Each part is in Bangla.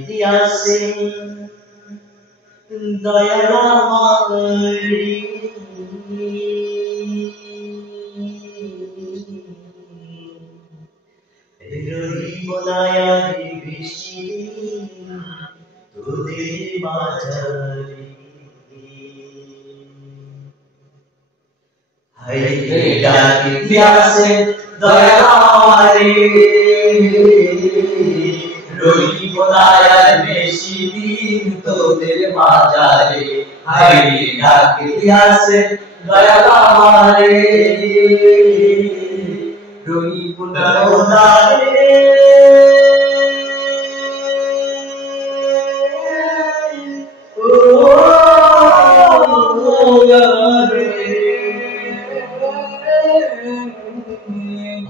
দিয়াছে দয়াল আমার রহিব না আর বেশি তোদের মাঝারে হাইরে ডাকি দিয়াছে দয়াল আমারে রহিব না আর বেশি দিন তোদের মাঝারে হাইরে ডাকি দিয়াছে দয়াল আমারে রহিব না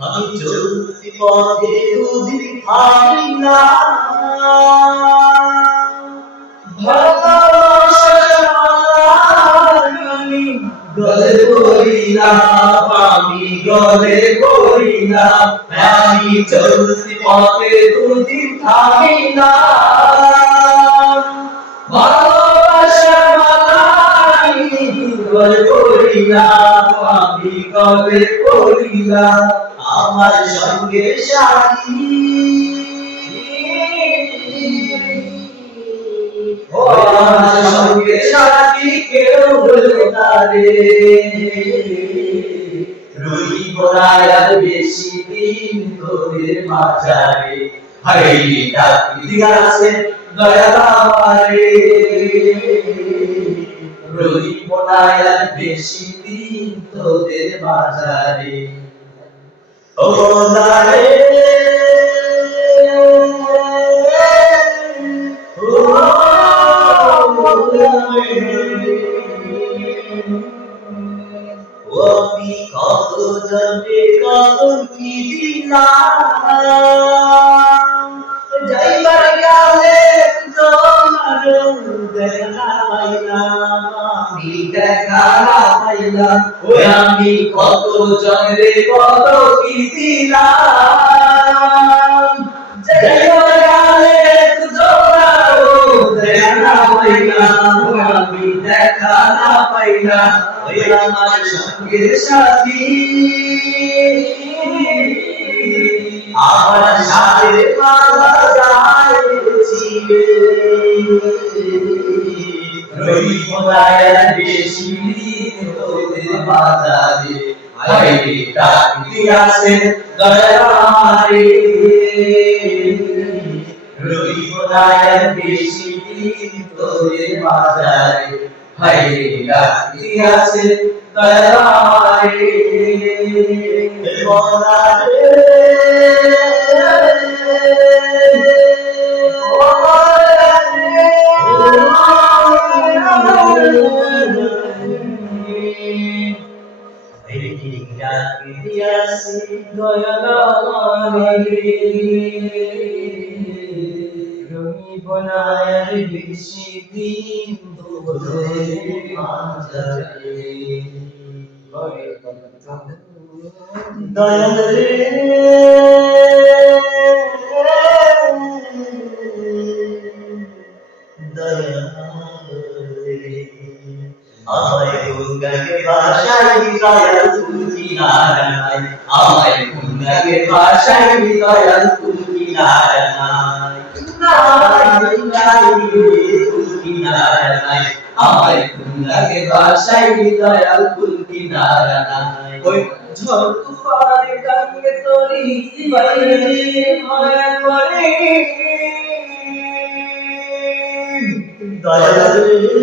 আমি চলতি পথে দুদিন থামি না আমি গলে করি না আমি গলে করি না আমি চলতি পথে দুদিন থামি না গলে করি না আমি গলে করি না আমার সঙ্গে সাথী আমার সঙ্গে সাথী কেউ হলো না রে রহিব না আর বেশি দিন তোদের মাঝারে হাইরে ডাকি দিয়াছে দয়াল আমারে রহিব না আর বেশি দিন তোদের মাঝারে ও দারে ও আমি কত জনে কত কি দিলাম যাইবার কালে তোমার দেখা পাইলাম আমি দেখা পাইলাম ওই আমি কত জনে কত কি দিলাম যাইবার কালে তোমার দেখা পাইলাম আমি দেখা পাইলাম ওই আমার সঙ্গে সাথী আমার সাথে মালা যাইছি রহিব না আর বেশি দিন তোদের মাঝারে হাইরে ডাকি দিয়াছে দয়াল আমারে রহিব না আর বেশি দিন তোদের মাঝারে হাইরে ডাকি দিয়াছে দয়াল আমারে মওলা রে ডাকি দিয়াছে দয়াল আমারে রহিব না আর বেশি দিন তোদের মাঝারে দয়াল রে আমায় গঙ্গাকে ভাষাই দয়াল তুমি কিনারা নাই আমায় গঙ্গাকে ভাষাই দয়াল তুমি কিনারা নাই তুমি কিনারা নাই আমায় গঙ্গাকে ভাষাই দয়াল তুমি কিনারা নাই ওই ঝড় তুফানে কাঙ্গে তরি বাইরে মায়া করে দয়াল রে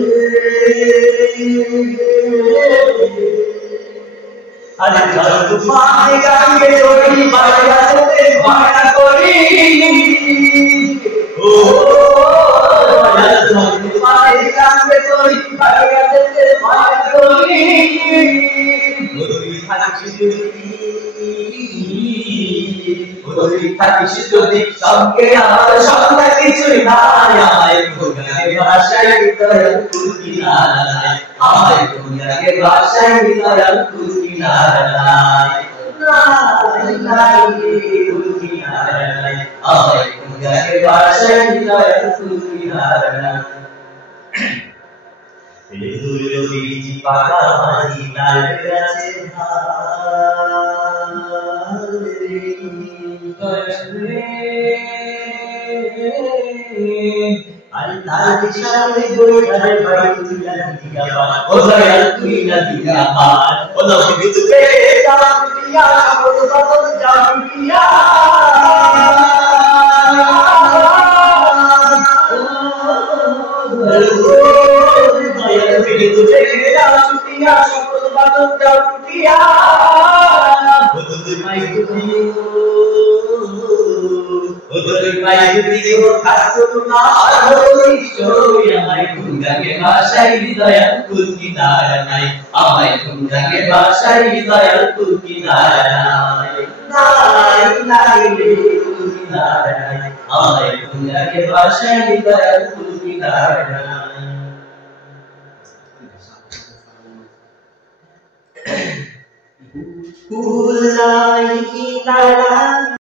আরে ঝড় তুফানে কাঙ্গে তরি বাইরে মায়া করে ও দয়াল ঝড় তুফানে কাঙ্গে তরি বাইরে মায়া করে থাকিস যদি সঙ্গে আমার সঙ্গে কিছুই নাই আমায় গঙ্গাকে ভাষাই দয়াল তুমি কিনারা নাই আমায় গঙ্গাকে ভাষাই দয়াল তুমি কিনারা নাই নাই তুমি কিনারা নাই আমায় গঙ্গাকে ভাষায় দয়াল কুলকিনারা দুর্লো বীজ পাকা মাঝি তার কাছে আল্লাহ দিশারে বইটারে ভাই তুই না দিয়া ও দয়াল তুই না দিয়া ও নবী তুই জামিয়া ও সত জামিয়া